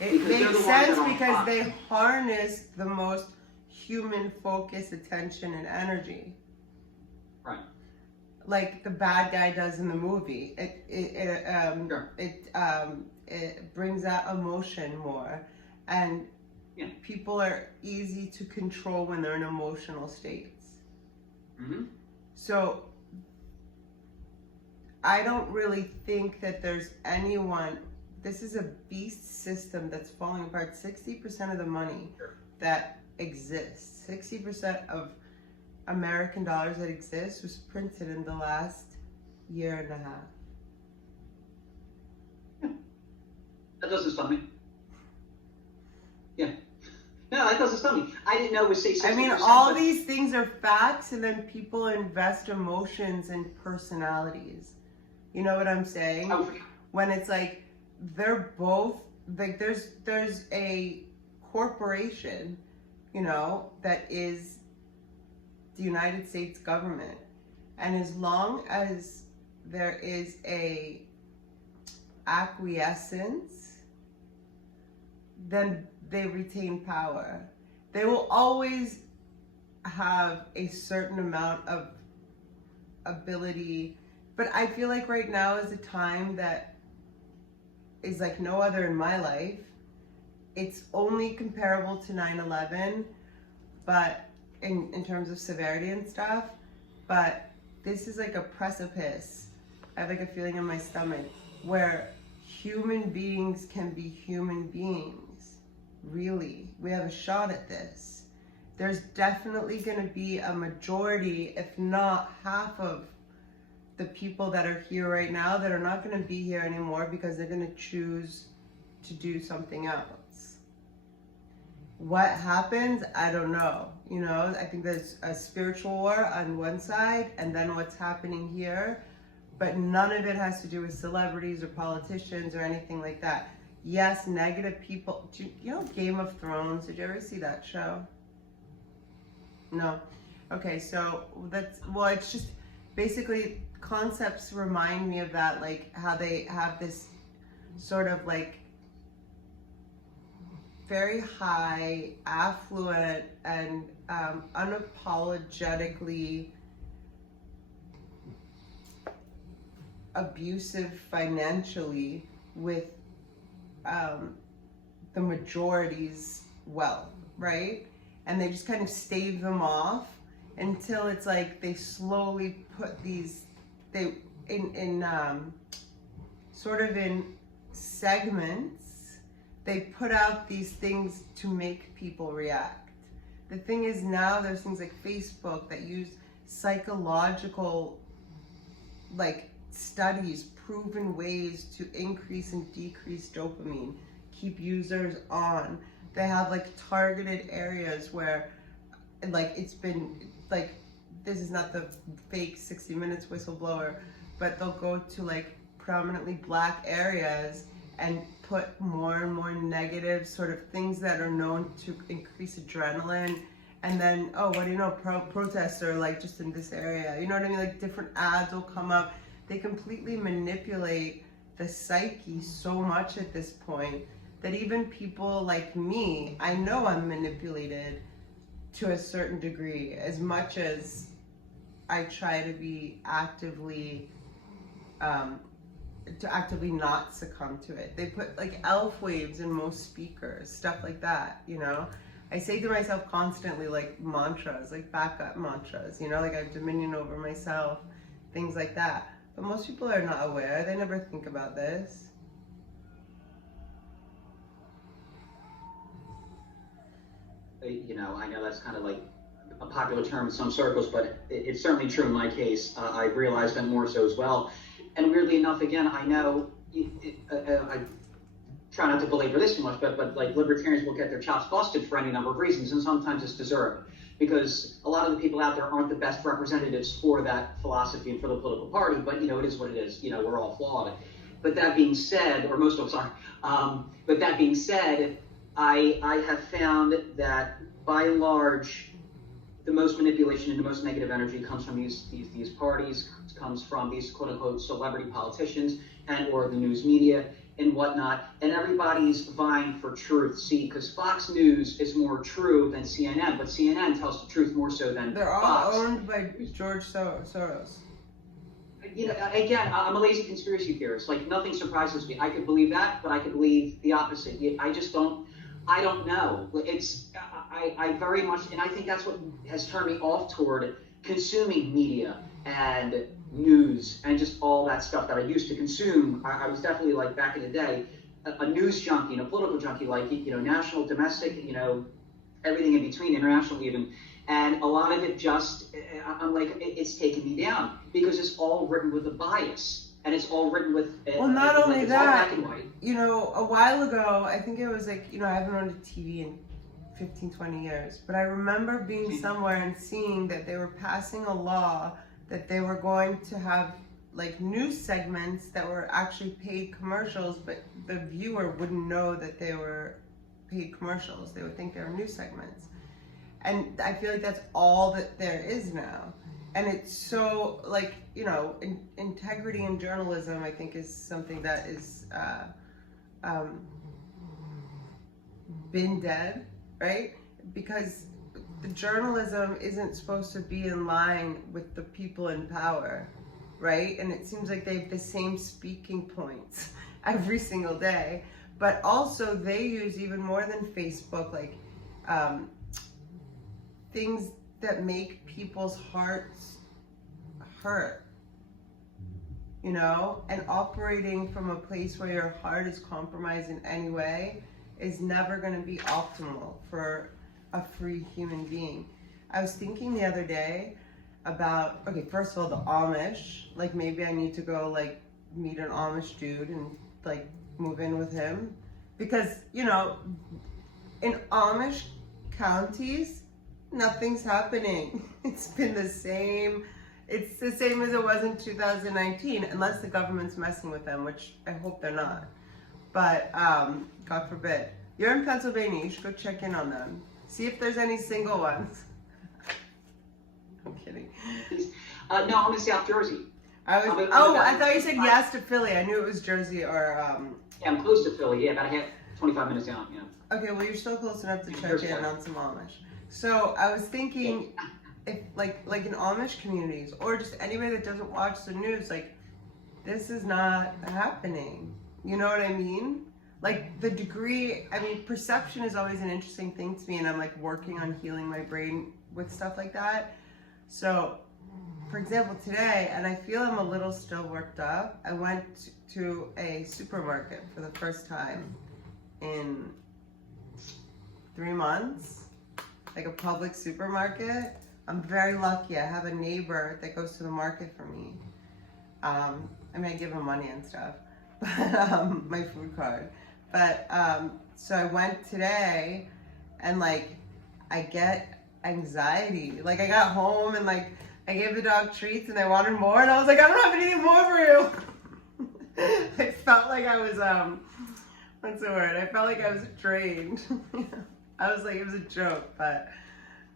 It Because they're makes the ones that sense are on because top. they harness the most human focused attention and energy. Right. Like the bad guy does in the movie. Sure. It brings out emotion more, and Yeah. people are easy to control when they're in emotional states. Mm-hmm. So I don't really think that there's anyone. This is a beast system that's falling apart. 60% of the money that exists, 60% of American dollars that exist was printed in the last year and a half. That doesn't stun me. Yeah. No, that doesn't stun me. I didn't know it was say 60%. I mean, all these things are facts, and then people invest emotions and personalities. You know what I'm saying? Oh, When it's like they're both like there's a corporation, you know, that is the United States government, and as long as there is a acquiescence, then they retain power. They will always have a certain amount of ability, but I feel like right now is a time that is like no other in my life. It's only comparable to 9/11, but in terms of severity and stuff, but this is like a precipice. I have like a feeling in my stomach where human beings can be human beings. Really, we have a shot at this. There's definitely going to be a majority, if not half of the people that are here right now that are not going to be here anymore because they're going to choose to do something else. What happens, I don't know. You know, I think there's a spiritual war on one side and then what's happening here, but none of it has to do with celebrities or politicians or anything like that. Yes, negative people. You know Game of Thrones? Did you ever see that show? No. Okay, so it's just basically concepts remind me of that, like how they have this sort of like very high, affluent, and unapologetically abusive financially with the majority's wealth, right? And they just kind of stave them off until it's like they slowly put these, sort of in segments, they put out these things to make people react. The thing is now there's things like Facebook that use psychological like studies, proven ways to increase and decrease dopamine, keep users on. They have like targeted areas where like it's been like, this is not the fake 60 Minutes whistleblower, but they'll go to like prominently black areas and put more and more negative sort of things that are known to increase adrenaline. And then, oh, what do you know, protester like just in this area. You know what I mean? Like different ads will come up. They completely manipulate the psyche so much at this point that even people like me, I know I'm manipulated to a certain degree, as much as I try to be actively not succumb to it. They put like elf waves in most speakers, stuff like that, you know? I say to myself constantly like mantras, like backup mantras, you know, like I have dominion over myself, things like that. But most people are not aware. They never think about this. You know, I know that's kind of like a popular term in some circles, but it's certainly true in my case. I realized that more so as well. And weirdly enough, again, I know, I try not to belabor this too much, but like libertarians will get their chops busted for any number of reasons, and sometimes it's deserved. Because a lot of the people out there aren't the best representatives for that philosophy and for the political party, but you know, it is what it is. You know, we're all flawed. But that being said, or most of us are, but that being said, I have found that by and large, the most manipulation and the most negative energy comes from these parties, comes from these quote unquote celebrity politicians and or the news media. and whatnot, and everybody's vying for truth. See, because Fox News is more true than CNN, but CNN tells the truth more so than They're all Fox. owned by George Soros. You know, again, I'm a lazy conspiracy theorist. Like, nothing surprises me. I could believe that, but I could believe the opposite. I just don't. I don't know. I very much, and I think that's what has turned me off toward consuming media and news and just all that stuff that I used to consume. I was definitely, like, back in the day, a news junkie and a political junkie, like, you know, national, domestic, you know, everything in between, international even. And a lot of it just, I'm like, it's taken me down because it's all written with a bias. And it's all written with, Well, not like, only it's all that, black and white. you know, a while ago, I think it was like, you know, I haven't owned a TV in 15, 20 years, but I remember being somewhere and seeing that they were passing a law that they were going to have like news segments that were actually paid commercials, but the viewer wouldn't know that they were paid commercials. They would think they were news segments. And I feel like that's all that there is now. And it's so, like, you know, integrity in journalism, I think, is something that is been dead, right? Because the journalism isn't supposed to be in line with the people in power, right? And it seems like they have the same speaking points every single day. But also they use even more than Facebook, like things that make people's hearts hurt, you know? And operating from a place where your heart is compromised in any way is never going to be optimal for a free human being. I was thinking the other day about, okay, first of all, the Amish, like maybe I need to go like meet an Amish dude and like move in with him, because, you know, in Amish counties, nothing's happening. It's been the same. It's the same as it was in 2019, unless the government's messing with them, which I hope they're not. But God forbid. You're in Pennsylvania, you should go check in on them. See if there's any single ones. I'm kidding. No, I'm in South Jersey. I thought you said yes to Philly. I knew it was Jersey or Yeah, I'm close to Philly. Yeah, about 25 minutes out. Yeah. Okay, well, you're still close enough to check in on some Amish. So I was thinking, if like in Amish communities or just anybody that doesn't watch the news, like, this is not happening. You know what I mean? Like, the degree, I mean, perception is always an interesting thing to me, and I'm like working on healing my brain with stuff like that. So, for example, today, and I feel I'm a little still worked up, I went to a supermarket for the first time in 3 months, like a public supermarket. I'm very lucky. I have a neighbor that goes to the market for me. I mean, I give him money and stuff, but my food card. But so I went today, and like I get anxiety. Like, I got home and like I gave the dog treats and they wanted more, and I was like, I don't have anything more for you. I felt like I was what's the word? I felt like I was drained. I was like, it was a joke, but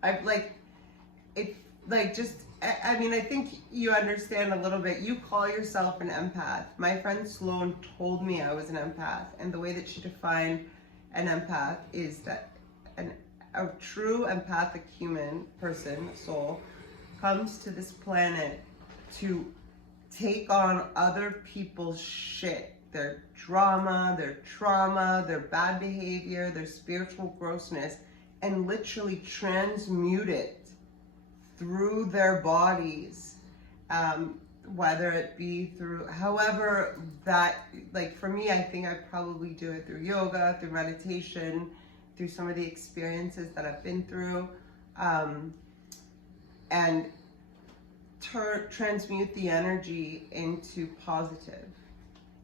I like it. Like, just, I mean, I think you understand a little bit. You call yourself an empath. My friend Sloan told me I was an empath, and the way that she defined an empath is that a true empathic human person, soul, comes to this planet to take on other people's shit, their drama, their trauma, their bad behavior, their spiritual grossness, and literally transmute it through their bodies, whether it be through, however that, like for me, I think I probably do it through yoga, through meditation, through some of the experiences that I've been through, and transmute the energy into positive.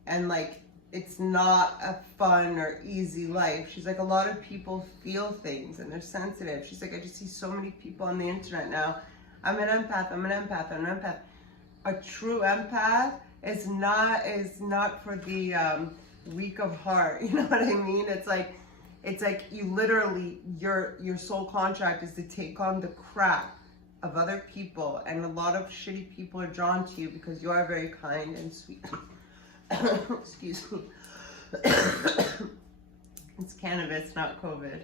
And like, it's not a fun or easy life. She's like, a lot of people feel things and they're sensitive. She's like, I just see so many people on the internet now. I'm an empath, I'm an empath, I'm an empath. A true empath is not for the weak of heart. You know what I mean? It's like you literally, your soul contract is to take on the crap of other people, and a lot of shitty people are drawn to you because you are very kind and sweet. Excuse me. It's cannabis, not COVID.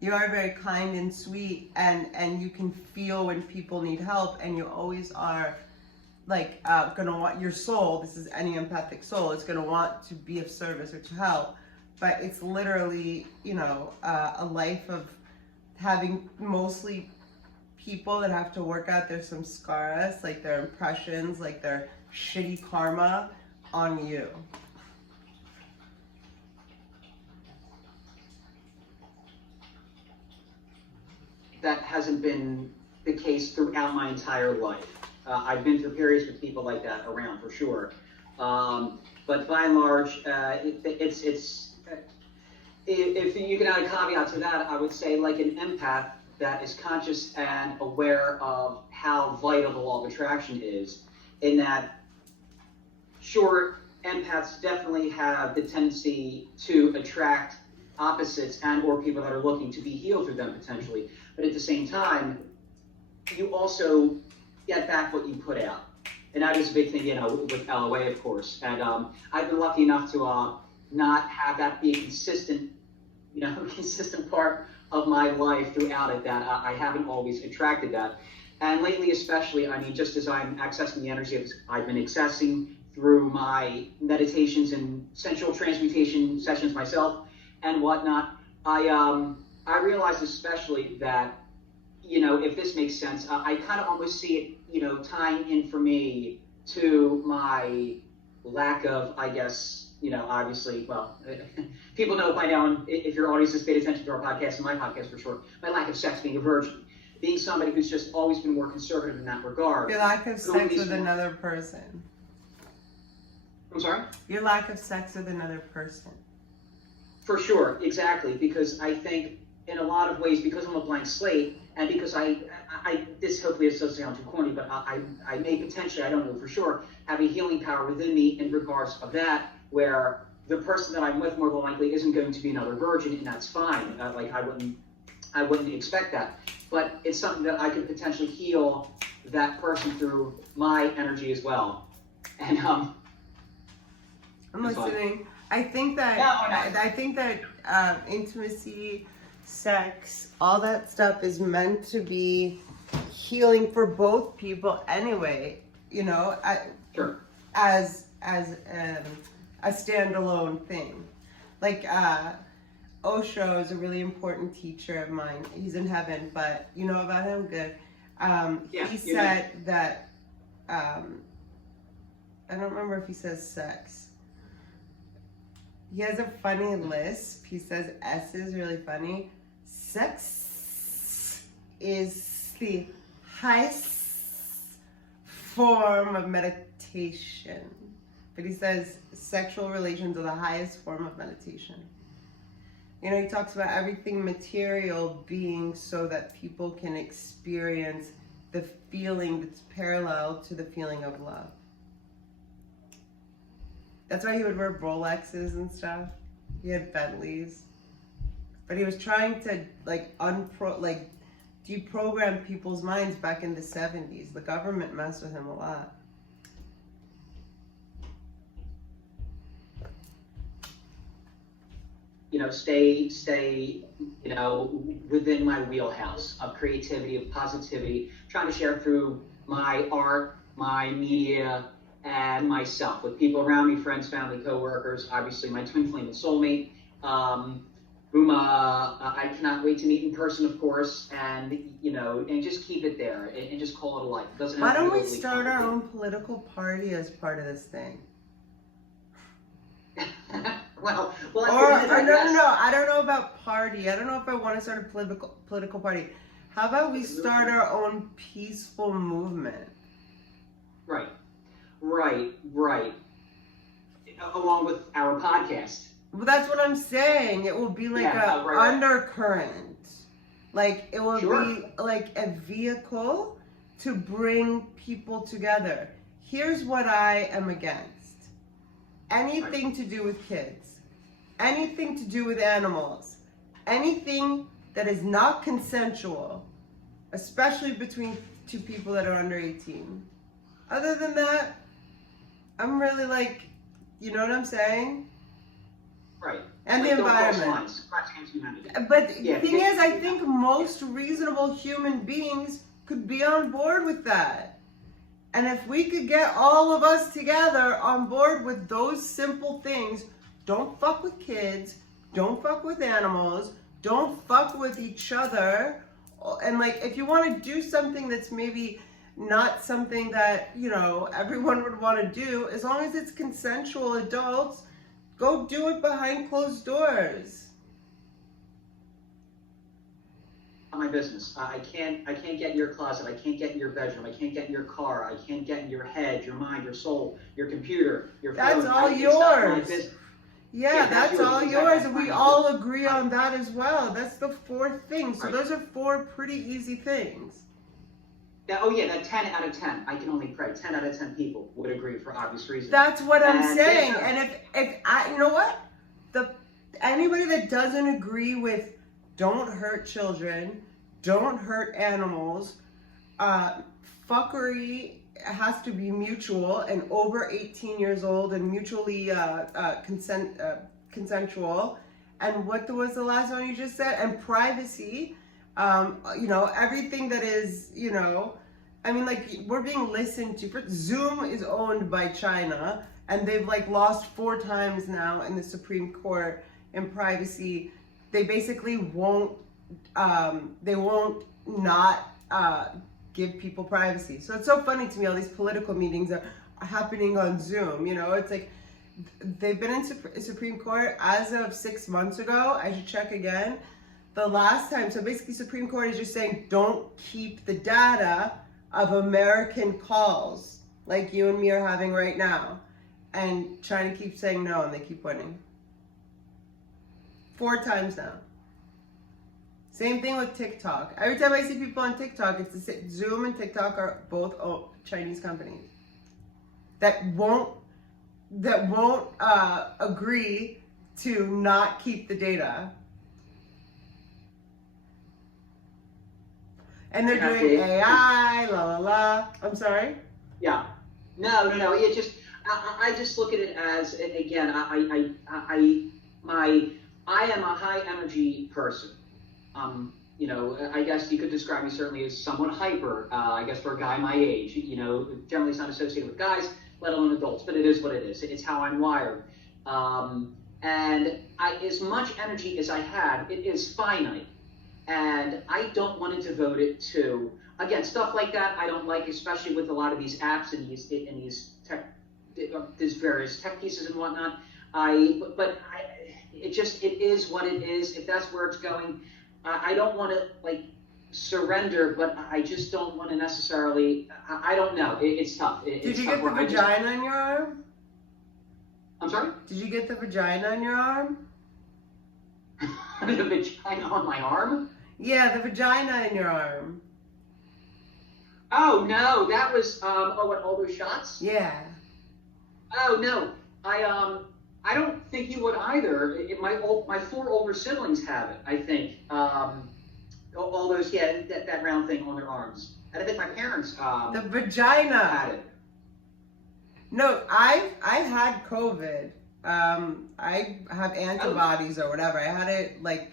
You are very kind and sweet, and you can feel when people need help, and you always are like gonna want your soul. This is any empathic soul. It's gonna want to be of service or to help, but it's literally, you know, a life of having mostly people that have to work out their samskaras, like their impressions, like their shitty karma on you. That hasn't been the case throughout my entire life. I've been through periods with people like that around for sure. But by and large, if you can add a caveat to that, I would say like an empath that is conscious and aware of how vital the law of attraction is, in that, sure, empaths definitely have the tendency to attract opposites and or people that are looking to be healed through them potentially. But at the same time, you also get back what you put out. And that is a big thing, you know, with LOA, of course. And I've been lucky enough to not have that be a consistent, you know, consistent part of my life throughout it, that I haven't always attracted that. And lately especially, I mean, just as I'm accessing the energy I've been accessing through my meditations and sensual transmutation sessions myself and whatnot, I realized especially that, you know, if this makes sense, I kind of almost see it, you know, tying in for me to my lack of, I guess, you know, obviously, well, people know by now, and if your audience has paid attention to our podcast and my podcast for sure, my lack of sex, being a virgin, being somebody who's just always been more conservative in that regard. Your lack of sex with another person. I'm sorry? Your lack of sex with another person. For sure, exactly, because I think in a lot of ways, because I'm a blank slate, and because I this hopefully doesn't sound too corny, but I may potentially, I don't know for sure, have a healing power within me in regards of that, where the person that I'm with more than likely isn't going to be another virgin, and that's fine. Like I wouldn't expect that, but it's something that I could potentially heal that person through my energy as well. And I'm listening. I think that intimacy, sex, all that stuff is meant to be healing for both people anyway. You know, sure. As a standalone thing. Like Osho is a really important teacher of mine. He's in heaven, but you know about him? Good. He said that I don't remember if he says sex. He has a funny lisp. He says S is really funny. Sex is the highest form of meditation. But he says sexual relations are the highest form of meditation. You know, he talks about everything material being so that people can experience the feeling that's parallel to the feeling of love. That's why he would wear Rolexes and stuff. He had Bentleys. But he was trying to deprogram people's minds back in the 70s. The government messed with him a lot. You know, stay, you know, within my wheelhouse of creativity, of positivity, trying to share through my art, my media, and myself with people around me, friends, family, coworkers, obviously my twin flame and soulmate, whom I cannot wait to meet in person, of course, and, you know, and just keep it there and just call it a life. It doesn't have Why to don't be we overly start our complicated. own political party as part of this thing? well, No. I don't know about party. I don't know if I want to start a political party. How about we start our own peaceful movement? Right. Along with our podcast. Well, that's what I'm saying. It will be like undercurrent. Like it will be like a vehicle to bring people together. Here's what I am against. Anything to do with kids. Anything to do with animals. Anything that is not consensual, especially between two people that are under 18. Other than that, I'm really like, you know what I'm saying? Right. And Like, the don't cross environment. lines. Crimes against humanity. But the Yeah, thing is, I think most reasonable human beings could be on board with that. And if we could get all of us together on board with those simple things, don't fuck with kids, don't fuck with animals, don't fuck with each other. And like, if you want to do something that's maybe not something that, you know, everyone would want to do, as long as it's consensual adults, go do it behind closed doors. My business. I can't get in your closet. I can't get in your bedroom. I can't get in your car. I can't get in your head, your mind, your soul, your computer, your phone. That's all It's not my yours. business. Yeah, that's yours. all Exactly. yours, and we all agree on that as well. That's the fourth thing. So Right. those are 4 pretty easy things. Yeah, oh yeah, that 10 out of 10. I can only pray. 10 out of 10 people would agree for obvious reasons. That's what I'm And saying. yeah. And if I, you know what, anybody that doesn't agree with don't hurt children, don't hurt animals, fuckery has to be mutual and over 18 years old and mutually consensual. And what was the last one you just said? And privacy. You know, everything that is, you know, I mean, like, we're being listened to. Zoom is owned by China, and they've like lost 4 times now in the Supreme Court in privacy. They basically won't not give people privacy. So it's so funny to me, all these political meetings are happening on Zoom. You know, it's like they've been in Supreme Court as of 6 months ago. I should check again. The last time, so basically Supreme Court is just saying don't keep the data of American calls like you and me are having right now. And China keeps saying no, and they keep winning. 4 times now. Same thing with TikTok. Every time I see people on TikTok, it's the same. Zoom and TikTok are both Chinese companies that won't agree to not keep the data. And they're doing AI, la la la. I'm sorry? Yeah. No. It just, I just look at it as, again, I am a high energy person. You know, I guess you could describe me certainly as somewhat hyper, I guess for a guy my age. You know, generally it's not associated with guys, let alone adults, but it is what it is. It's how I'm wired. And as much energy as I have, it is finite. And I don't want to devote it to, again, stuff like that I don't like, especially with a lot of these apps and these various tech pieces and whatnot. It is what it is. If that's where it's going, I don't want to like surrender, but I just don't want to necessarily. I don't know. It's tough. Did you get the vagina on your arm? I'm sorry? Did you get the vagina on your arm? The vagina on my arm? Yeah, the vagina in your arm. Oh no, that was what, all those shots? Yeah. Oh no, I don't think you would either. My 4 older siblings have it. I think all those that round thing on their arms. And I think my parents the vagina had it. No, I had COVID. I have antibodies or whatever. I had it like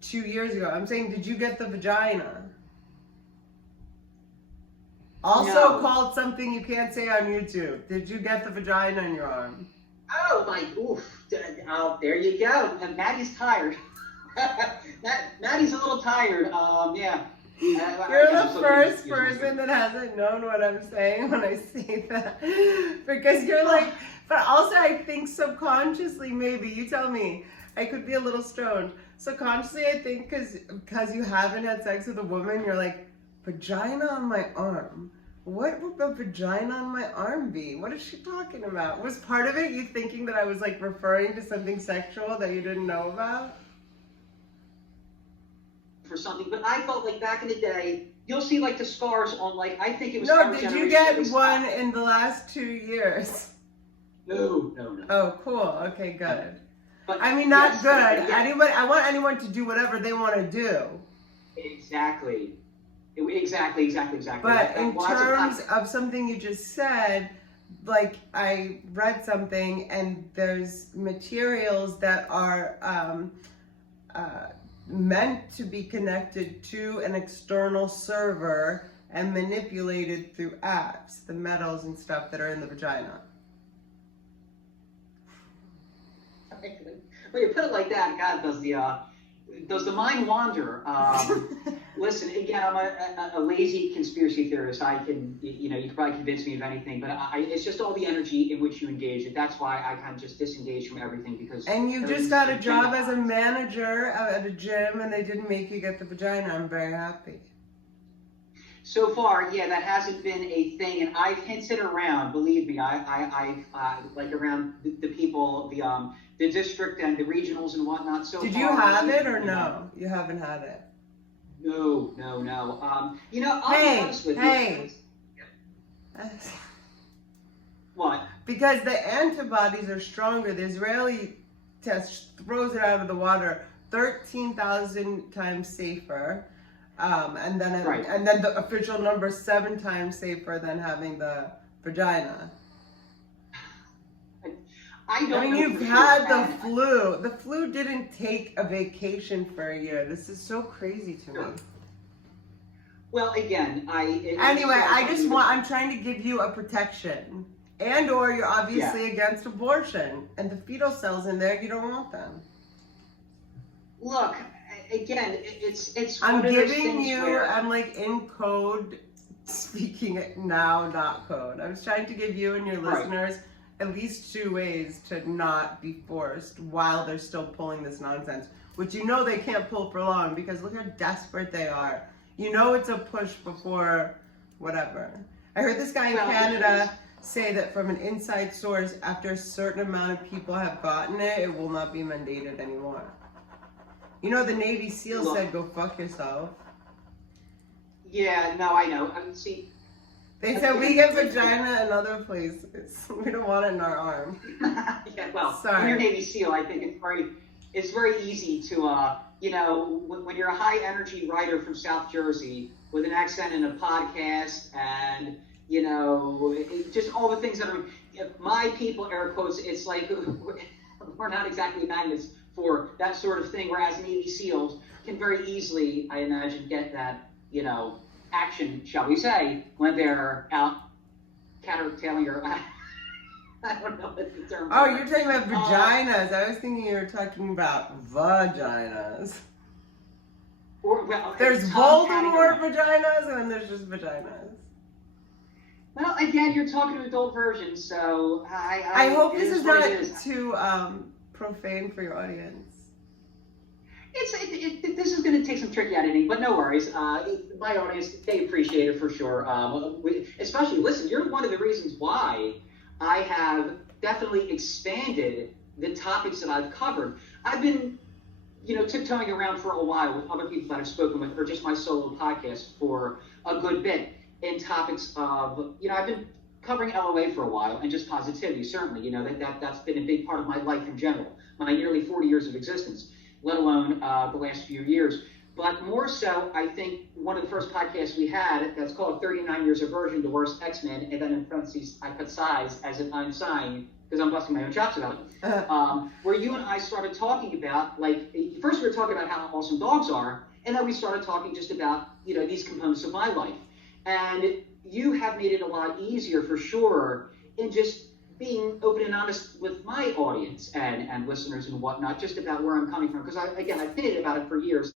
2 years ago. I'm saying, did you get the vagina? Also No. called something you can't say on YouTube. Did you get the vagina in your arm? Oh, like, oof. Oh, there you go. And Maddie's tired. Maddie's a little tired. Yeah. You're the first person that hasn't known what I'm saying when I say that. Because you're like, but also I think subconsciously, maybe, you tell me, I could be a little stoned. Subconsciously, I think because you haven't had sex with a woman, you're like, vagina on my arm. What would the vagina on my arm be? What is she talking about? Was part of it you thinking that I was like referring to something sexual that you didn't know about? For something, but I felt like back in the day, you'll see like the scars on like, I think it was. No, did you get one in the last 2 years? No. Oh, cool. Okay, good. But, I mean, not yes, good. yeah. I want anyone to do whatever they want to do. Exactly. Exactly. But in terms of something you just said, like I read something, and there's materials that are meant to be connected to an external server and manipulated through apps, the metals and stuff that are in the vagina. When you put it like that, God, does the mind wander? Listen, again, I'm a lazy conspiracy theorist. I can, you can probably convince me of anything, but it's just all the energy in which you engage it. That's why I kind of just disengage from everything, because. And you just got a job as a manager at a gym, and they didn't make you get the vagina. I'm very happy. So far, yeah, that hasn't been a thing, and I've hinted around. Believe me, I like around the people, the district and the regionals and whatnot. So did far, you have it or no? You haven't had it. No. I'll be honest with you. What? Because the antibodies are stronger. The Israeli test throws it out of the water 13,000 times safer. And then the official number 7 times safer than having the vagina. I mean, you've had the flu. The flu didn't take a vacation for a year. This is so crazy to me. Well, again, I'm trying to give you a protection. And or you're obviously against abortion. And the fetal cells in there, you don't want them. Look, again, it's I'm one of those giving things you, where, I'm like in code, speaking it now, not code. I was trying to give you and your listeners at least 2 ways to not be forced while they're still pulling this nonsense, which they can't pull for long, because look how desperate they are. It's a push before whatever. I heard this guy in Canada say that from an inside source, after a certain amount of people have gotten it, it will not be mandated anymore. The Navy SEAL said, go fuck yourself. Yeah, no, I know. See, they said we get vagina in other places. We don't want it in our arm. Yeah, well, sorry. When you're Navy SEAL, I think it's very easy to, when you're a high energy writer from South Jersey with an accent and a podcast and, just all the things that are, my people, air quotes, it's like, we're not exactly magnets for that sort of thing, whereas Navy SEALs can very easily, I imagine, get that, action, shall we say, when they're out countertailing your, I don't know what the term is. Oh, you're talking about vaginas. I was thinking you were talking about vaginas. There's Voldemort vaginas, and then there's just vaginas. Well, again, you're talking to adult versions, so I hope this is not too profane for your audience. This is going to take some tricky editing, but no worries. My audience, they appreciate it for sure. Especially, listen, you're one of the reasons why I have definitely expanded the topics that I've covered. I've been, tiptoeing around for a while with other people that I've spoken with, or just my solo podcast for a good bit in topics of, I've been covering LOA for a while, and just positivity, certainly. That's been a big part of my life in general, my nearly 40 years of existence, let alone the last few years. But more so, I think one of the first podcasts we had, that's called 39 Years of Version, the Worst X-Men, and then in parentheses, I put size as if I'm sighing, because I'm busting my own chops about it, where you and I started talking about, first we were talking about how awesome dogs are, and then we started talking just about, these components of my life. And you have made it a lot easier, for sure, in just being open and honest with my audience and listeners and whatnot, just about where I'm coming from. Because, I've hinted about it for years.